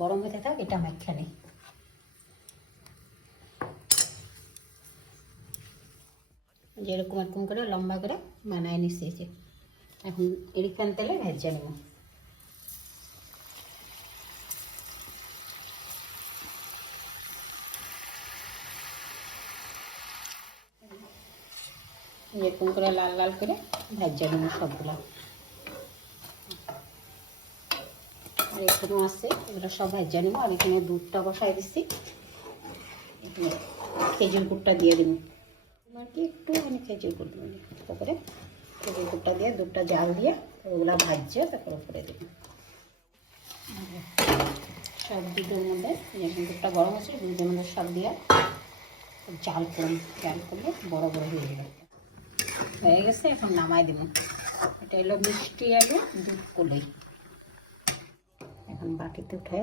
গরম হতে থাক, এটা মাখা নেই। যেরকম এরকম করে লম্বা করে বানায় নিচ্ছি। এখন রিফাইন তেলে ভেজে নেব। এরকম করে লাল লাল করে ভেজে নেব সবগুলো। আর এখানেও আছে, এগুলো সব ভেজে নেব। আর এখানে দুধটা বসাই দিচ্ছি, এখানে খেজুর গুড়টা দিয়ে দেবো। আর কি একটু খেজুর গুড় দেবো, তারপরে খেজুর গুড়টা দিয়ে দুধটা জাল দিয়ে ওগুলো ভাজছে, তারপর উপরে দেবো। সব দুধের মধ্যে দুধটা গরম আছে, দুধের মধ্যে সব দিয়ে জাল করলে বড় বড় হয়ে গেছে। এখন নামাই দেবো। এটা হলো মিষ্টি আলু দুধ কলাই। এখন বাটিতে উঠে